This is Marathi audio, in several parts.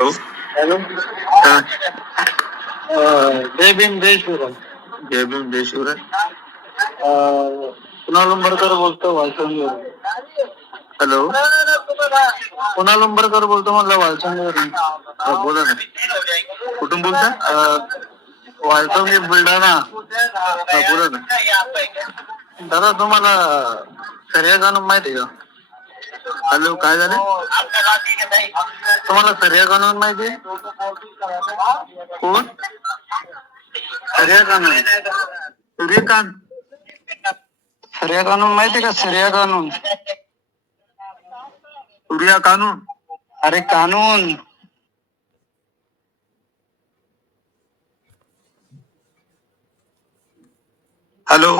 हो हॅलो? हा. जय भीम जय शिवराम जय भीम जय शिवराय. अं, कुणाल उंबरकर बोलतो वालसंगीवरून हॅलो? कुणाल उंबरकर बोलतो म्हटलं वालसंगीवरून बोला ना. कुठून बोलता? वालसंगी बुलढाणा. बोला ना. दादा तुम्हाला सर्या कानून माहिती आहे का? हॅलो काय झालं? तुम्हाला सर्या कानून माहिती आहे? कोण? सर्या कानून. सूर्यकांत सर्या कानून माहिती आहे का? सर्या कानून. सूर्या कानून. अरे कानून. हॅलो.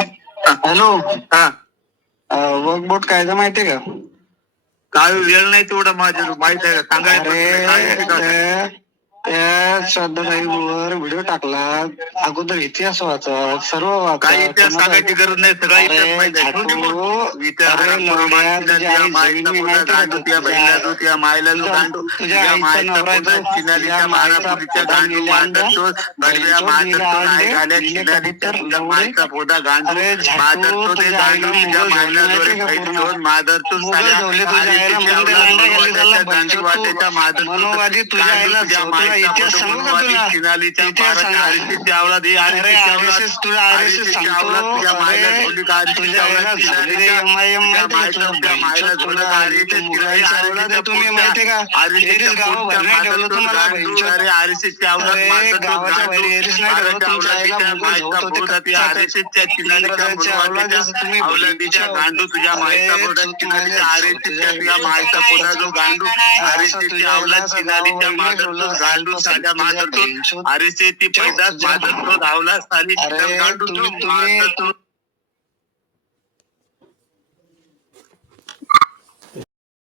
हॅलो. हा. वर्क बोट कायदा माहिती आहे का? काय वेळ नाही तेवढा माझ्या माहीत आहे का सांगायचं त्या- त्या श्रद्धाताईवर व्हिडिओ टाकला अगोदर इतिहास वाचा सर्व वाचा काही इतिहास सांगायची गरज नाही सगळा अरे इतिहास माहीत आहे झाटू, छोटी मोठी इतिहास अरे हरामखोर लवड्या, माणसाला तुझ्या तुझ्या आई माईचा जमिनी पोटा माहिती आहे गांडू, का? तुझ्या बहिणीला जो, तुझ्या मायला जो तुझ्या- गांडू, तुझ्या तुझ्या आईचा मायचा नवरा आहे पोटा तो, चिनालीच्या तुझ्या मायचा मारापुरीच्या पोटा गांडू निल्या मारतात तो, गडव्या अंडे, मारतात निल्या तो, अंडे, नाही घाल्या निले चिनालीच्या कबूतर, तुझ्या लवडे. मायचा पोटा गांडू अरे झाटू, मारतात तो, ते तुझ्या गांडू आईला तुझ्या मुलं मायला जेवले जोरे माहिती आहे का फैट पूर्ण? ठेवून मादरतून मुलं साल्या जेवले तुझ्या आणि आईला तिच्या मुलं अवलाद अंडे घाली बनवायच्या त्याला गांडी बंचू, वाट्याच्या मादरतून मनोवादी तुझ्या गांडू आईला तुझ्या पोटा माहिती तुम्ही माहिती का? गांडू, तुझ्या मायचा अरे, पोटात तू चिनालीच्या माझ्या- आरसीच्या तुझ्या मायचा पोटात जो गांडू अवलाद आईला चिनालीच्या गावावर साध्या मादरतून बहिणचोद. आरसी ती पैदास अरे, गांडू तुम्ही- तू तुम्ही-